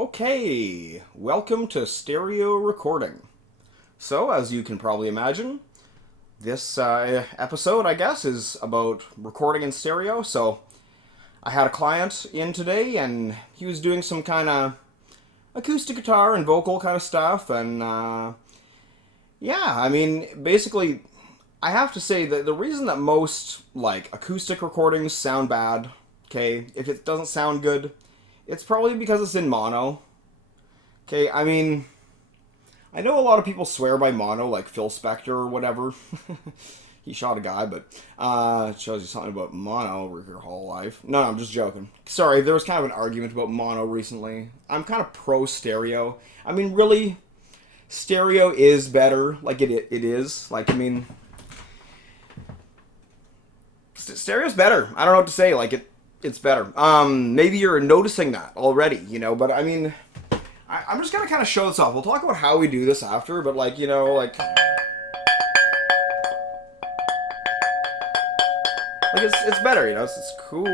Okay, welcome to stereo recording. So, as you can probably imagine, this episode, I guess, is about recording in stereo. So, I had a client in today, and he was doing some kind of acoustic guitar and vocal kind of stuff, and yeah, I mean, basically, I have to say that the reason that most, like, acoustic recordings sound bad, okay, if it doesn't sound good, it's probably because it's in mono. Okay, I mean, I know a lot of people swear by mono, like Phil Spector or whatever. He shot a guy, but it shows you something about mono over your whole life. No, I'm just joking. Sorry, there was kind of an argument about mono recently. I'm kind of pro stereo. I mean, really, stereo is better. Like, it is. Like, I mean, stereo's better. I don't know what to say. Like, it's better. Maybe you're noticing that already, but I mean, I'm just gonna kind of show this off. We'll talk about how we do this after, but like, it's better, it's cool.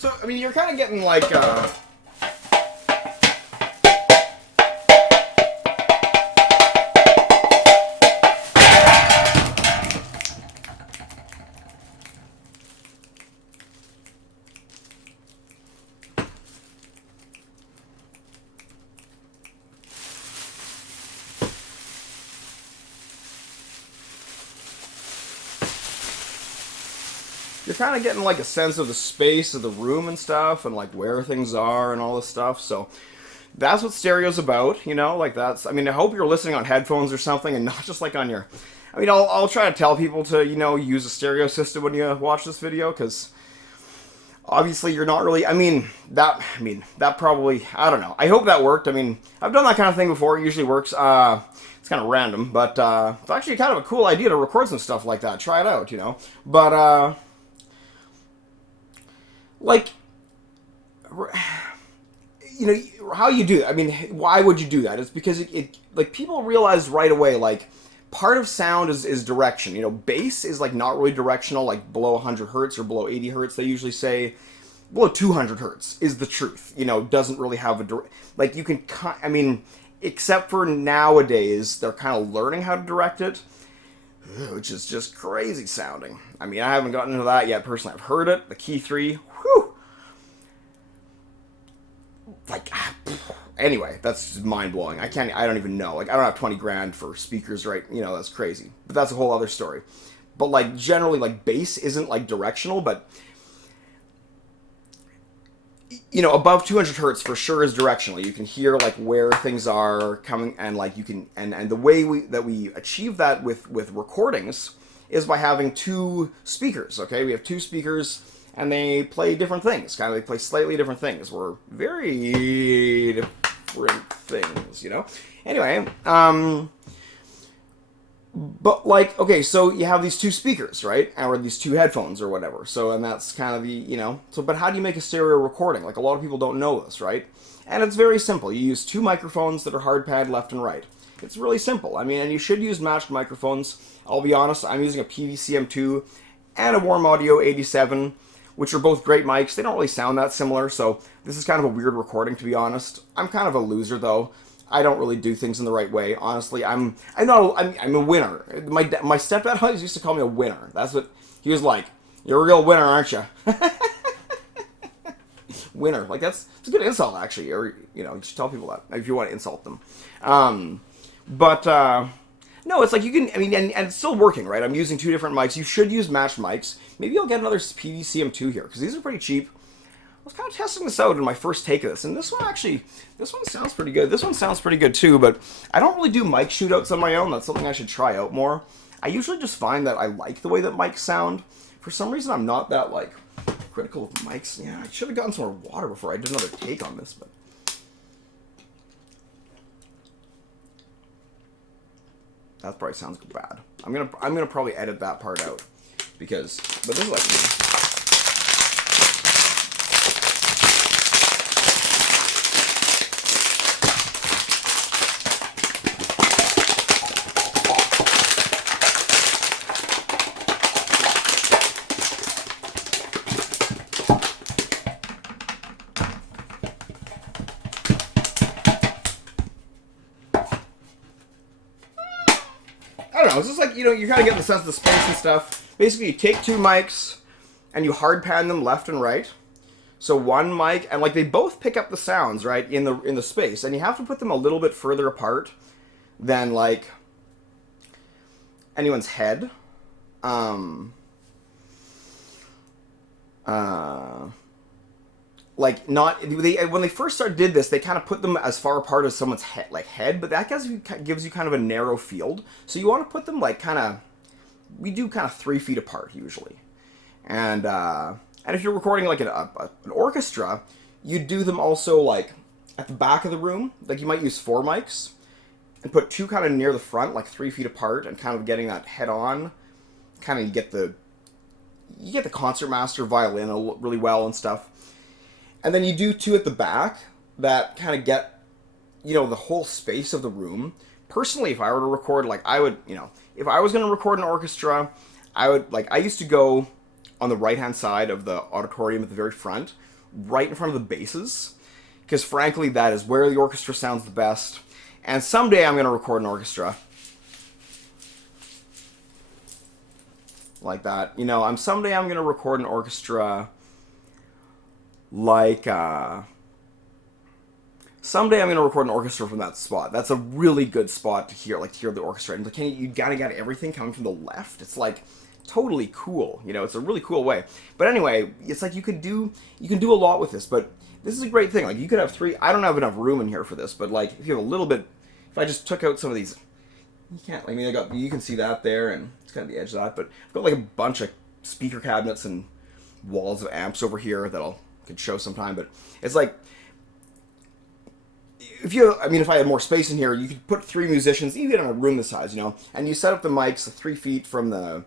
So, I mean, you're kind of getting like, you're kind of getting like a sense of the space of the room and stuff, and like where things are and all this stuff. So that's what stereo's about, like that's, I mean, I hope you're listening on headphones or something and not just like on your, I mean, I'll try to tell people to, use a stereo system when you watch this video, because obviously you're not really, that probably, I don't know. I hope that worked. I mean, I've done that kind of thing before. It usually works. It's kind of random, but it's actually kind of a cool idea to record some stuff like that. Try it out, But, like, how you do that. I mean, why would you do that? It's because it like, people realize right away, like, part of sound is direction. Bass is like not really directional, like below 100 hertz or below 80 hertz. They usually say below 200 hertz is the truth. Doesn't really have like, you can, I mean, except for nowadays, they're kind of learning how to direct it, which is just crazy sounding. I mean, I haven't gotten into that yet personally. I've heard it, the Key 3, whew. Like, anyway, that's just mind-blowing. I don't even know. Like, I don't have 20 grand for speakers, right? That's crazy. But that's a whole other story. But, like, generally, like, bass isn't, like, directional, but, above 200 hertz for sure is directional. You can hear, like, where things are coming, and, like, you can, and the way we achieve that with recordings is by having two speakers, okay? We have two speakers, and they play different things. They play slightly different things. We're very different things, Anyway, but like, okay, so you have these two speakers, right? Or these two headphones or whatever. So, and that's kind of the, so, but how do you make a stereo recording? Like, a lot of people don't know this, right? And it's very simple. You use two microphones that are hard pad left and right. It's really simple. I mean, and you should use matched microphones. I'll be honest, I'm using a PVCM2 and a Warm Audio 87, which are both great mics. They don't really sound that similar, so this is kind of a weird recording, to be honest. I'm kind of a loser, though. I don't really do things in the right way. Honestly, I'm a winner. My stepdad always used to call me a winner. That's what he was like. You're a real winner, aren't you? Winner. Like, it's a good insult, actually. Or, you should tell people that if you want to insult them. No, it's like you can, I mean, and it's still working, right? I'm using two different mics. You should use matched mics. Maybe I'll get another PVCM2 here, because these are pretty cheap. I was kind of testing this out in my first take of this, and this one sounds pretty good. This one sounds pretty good too, but I don't really do mic shootouts on my own. That's something I should try out more. I usually just find that I like the way that mics sound. For some reason, I'm not that, like, critical of mics. Yeah, I should have gotten some more water before I did another take on this, but... That probably sounds bad. I'm gonna probably edit that part out, because... But this is like... I don't know, it's just like, you know, you're kind of getting the sense of the space and stuff. Basically, you take two mics, and you hard pan them left and right. So one mic, and like they both pick up the sounds, right, in the space. And you have to put them a little bit further apart than, like, anyone's head. Like, not, when they first did this, they kind of put them as far apart as someone's head, but that gives you kind of a narrow field. So you want to put them, like, we do kind of 3 feet apart, usually. And if you're recording, like, an orchestra, you do them also, like, at the back of the room. Like, you might use 4 mics, and put 2 kind of near the front, like 3 feet apart, and kind of getting that head-on. Kind of, you get the concertmaster violin really well and stuff. And then you do 2 at the back that kind of get, you know, the whole space of the room. Personally, if I were to record, like, I would, you know, if I was going to record an orchestra, I would, like, I used to go on the right-hand side of the auditorium at the very front, right in front of the basses, because frankly, that is where the orchestra sounds the best. And someday I'm going to record an orchestra. Like that. You know, someday I'm going to record an orchestra... Like, someday I'm going to record an orchestra from that spot. That's a really good spot to hear the orchestra. And like, you gotta get everything coming from the left. It's like totally cool. You know, it's a really cool way. But anyway, it's like you can do a lot with this. But this is a great thing. Like, you could have 3. I don't have enough room in here for this, but like, if you have a little bit, if I just took out some of these, you can't. I mean, you can see that there, and it's kind of the edge of that. But I've got like a bunch of speaker cabinets and walls of amps over here that could show sometime, but it's like, if I had more space in here, you could put 3 musicians, even in a room this size, you know, and you set up the mics 3 feet from the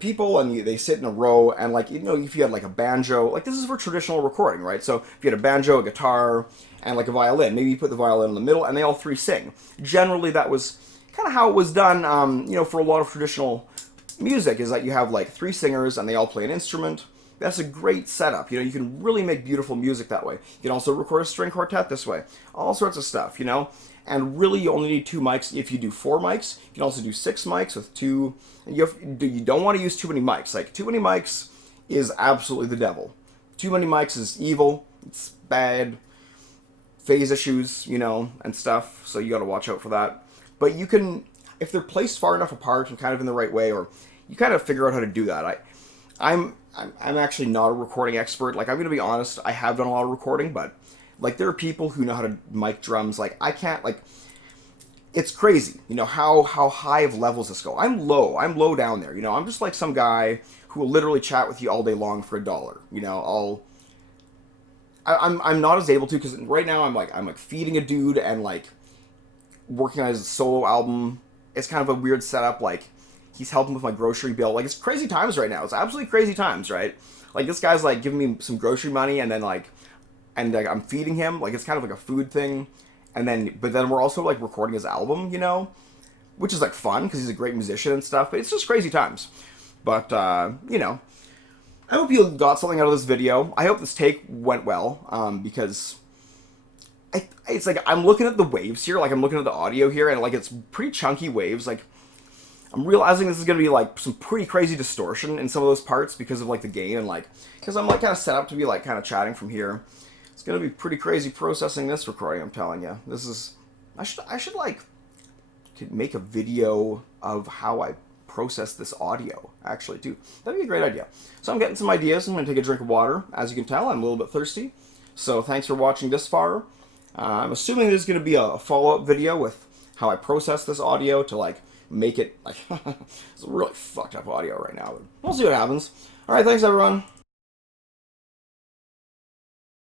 people, and they sit in a row, and like, you know, if you had like a banjo, like this is for traditional recording, right? So if you had a banjo, a guitar, and like a violin, maybe you put the violin in the middle, and they all 3 sing. Generally, that was kind of how it was done, you know, for a lot of traditional music, is that you have like 3 singers, and they all play an instrument. That's a great setup. You know, you can really make beautiful music that way. You can also record a string quartet this way. All sorts of stuff, you know? And really, you only need 2 mics. If you do 4 mics, you can also do 6 mics with 2. And you don't want to use too many mics. Like, too many mics is absolutely the devil. Too many mics is evil. It's bad. Phase issues, you know, and stuff. So you got to watch out for that. But you can, if they're placed far enough apart and kind of in the right way, or you kind of figure out how to do that. I'm actually not a recording expert. Like, I'm going to be honest, I have done a lot of recording, but, like, there are people who know how to mic drums. Like, I can't, like, it's crazy, you know, how high of levels this go. I'm low down there, you know. I'm just like some guy who will literally chat with you all day long for $1, you know. I'm not as able to, because right now I'm like feeding a dude and, like, working on his solo album. It's kind of a weird setup, like, he's helping with my grocery bill. Like, it's crazy times right now. It's absolutely crazy times, right? Like, this guy's, like, giving me some grocery money, and then, like, I'm feeding him. Like, it's kind of like a food thing. But then we're also, like, recording his album, you know? Which is, like, fun, because he's a great musician and stuff. But it's just crazy times. But, you know. I hope you got something out of this video. I hope this take went well, because... it's like, I'm looking at the waves here. Like, I'm looking at the audio here, and, like, it's pretty chunky waves. Like, I'm realizing this is going to be, like, some pretty crazy distortion in some of those parts because of, like, the gain, and, like, because I'm, like, kind of set up to be, like, kind of chatting from here. It's going to be pretty crazy processing this recording, I'm telling you. This is... I should, like, make a video of how I process this audio, actually, too. That'd be a great idea. So I'm getting some ideas. I'm going to take a drink of water. As you can tell, I'm a little bit thirsty. So thanks for watching this far. I'm assuming there's going to be a follow-up video with how I process this audio to, like, make it like it's really fucked up audio right now. But we'll see what happens. All right, thanks everyone.